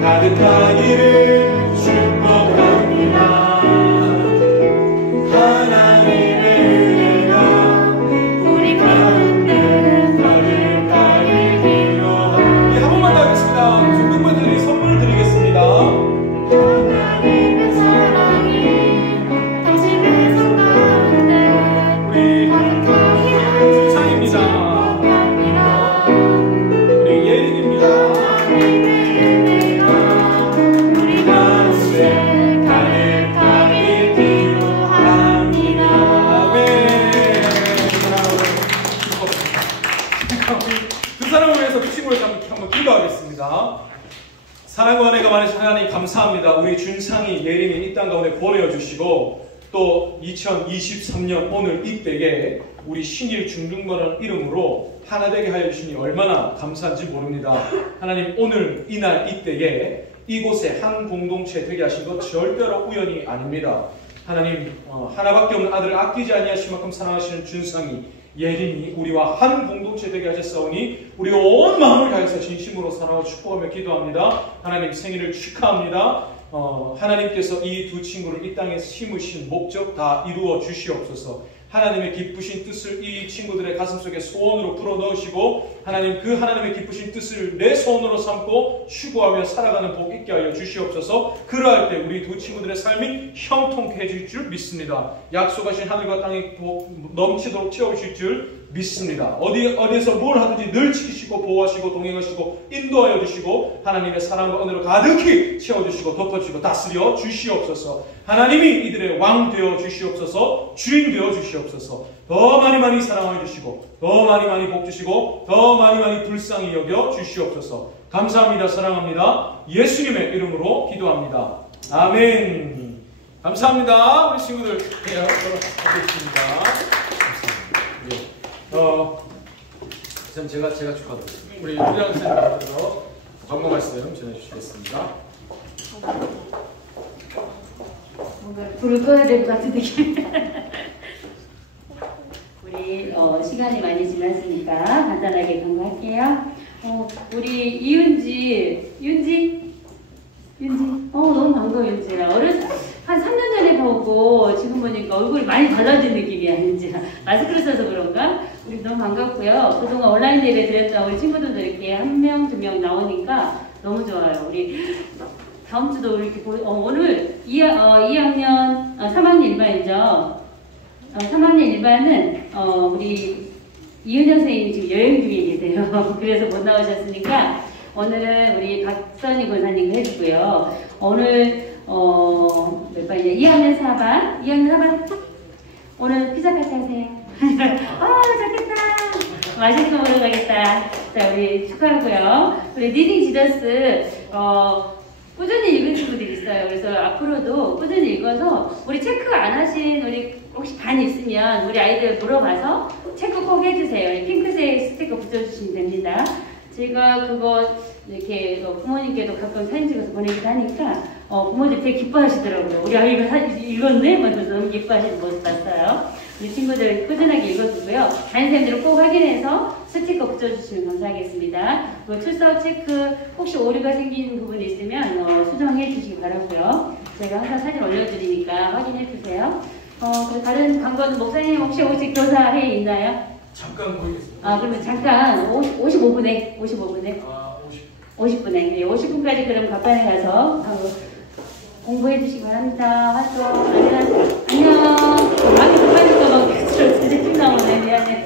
가득하기를 축복합니다. 하나님의 은혜가 우리 가운데 가득하길 기도합니다. 한 번만 더 하겠습니다. 중등부들이 선물을 드리겠습니다. 하나님의 사랑이 당신의 삶 가운데 우리 가득하기를 주창입니다. 우리 예린입니다. 기도하겠습니다. 사랑과 은혜가 많으신 하나님 감사합니다. 우리 준상이 예림이 이 땅 가운데 보내어 주시고 또 2023년 오늘 이때에 우리 신일 중등반원 이름으로 하나 되게 하여 주시니 얼마나 감사한지 모릅니다. 하나님 오늘 이날 이때에 이곳에 한 공동체 되게 하신 것 절대로 우연이 아닙니다. 하나님 하나밖에 없는 아들을 아끼지 아니하신 만큼 사랑하시는 준상이 예림이 우리와 한 공동체 되게 하셨사오니 우리 온 마음을 다해서 진심으로 사랑하고 축복하며 기도합니다. 하나님 생일을 축하합니다. 하나님께서 이 두 친구를 이 땅에 심으신 목적 다 이루어 주시옵소서. 하나님의 기쁘신 뜻을 이 친구들의 가슴속에 소원으로 불어넣으시고 하나님 그 하나님의 기쁘신 뜻을 내 소원으로 삼고 추구하며 살아가는 복 있게 하여 주시옵소서. 그러할 때 우리 두 친구들의 삶이 형통해질 줄 믿습니다. 약속하신 하늘과 땅이 넘치도록 채우실 줄 믿습니다. 어디에서 뭘 하든지 늘 지키시고 보호하시고 동행하시고 인도하여 주시고 하나님의 사랑과 은혜로 가득히 채워주시고 덮어주시고 다스려 주시옵소서. 하나님이 이들의 왕 되어 주시옵소서. 주인 되어 주시옵소서. 더 많이 사랑하여 주시고 더 많이 복 주시고 더 많이 불쌍히 여겨 주시옵소서. 감사합니다. 사랑합니다. 예수님의 이름으로 기도합니다. 아멘. 감사합니다. 우리 친구들 하겠습니다. 제가 축하드립니다. 우리 유장 선생님께서 광고 말씀 전해주시겠습니다. 뭔가 불을 꺼야 될 것 같은 느낌. 우리 시간이 많이 지났으니까 간단하게 광고할게요. 우리 윤지 너무 반가워. 윤지야. 한 3년 전에 보고 지금 보니까 얼굴이 많이 달라진 느낌이야. 윤지야. 마스크를 써서 그런가? 우리 너무 반갑고요. 그동안 온라인 예배 드렸던 우리 친구들도 이렇게 1명, 2명 나오니까 너무 좋아요. 우리 다음 주도 이렇게 오늘 2학년 3학년 일반이죠. 3학년 일반은 우리 이은영 선생님이 지금 여행 중에 계세요. 그래서 못 나오셨으니까 오늘은 우리 박선희 권사님이 해주고요. 오늘 몇 반이냐? 2학년 4반 오늘 피자 파티 하세요. 좋겠다. 맛있는 거 먹으러 가겠다. 자, 우리 축하하고요. 우리 리딩 지저스, 꾸준히 읽은 친구들이 있어요. 그래서 앞으로도 꾸준히 읽어서 우리 체크 안 하신 우리 혹시 반 있으면 우리 아이들 물어봐서 체크 꼭 해주세요. 핑크색 스티커 붙여주시면 됩니다. 제가 그거 이렇게 부모님께도 가끔 사진 찍어서 보내기도 하니까 부모님 되게 기뻐하시더라고요. 우리 아이가 읽었네? 하면서 너무 기뻐하시는 모습 봤어요. 우리 친구들 꾸준하게 읽어주고요. 담임쌤들은 꼭 확인해서 스티커 붙여주시면 감사하겠습니다. 출석 체크 혹시 오류가 생기는 부분이 있으면 수정해 주시기 바라고요. 제가 항상 사진 올려드리니까 확인해 주세요. 그리고 다른 광고는 목사님 혹시 교사회에 있나요? 잠깐 보이겠습니다. 그러면 잠깐 55분에 50분에 50분까지 그럼 갑반에 가서 공부해 주시기 바랍니다. 활동 안녕. 많이 급하니까 막 진짜 팀 나오네. 미안해.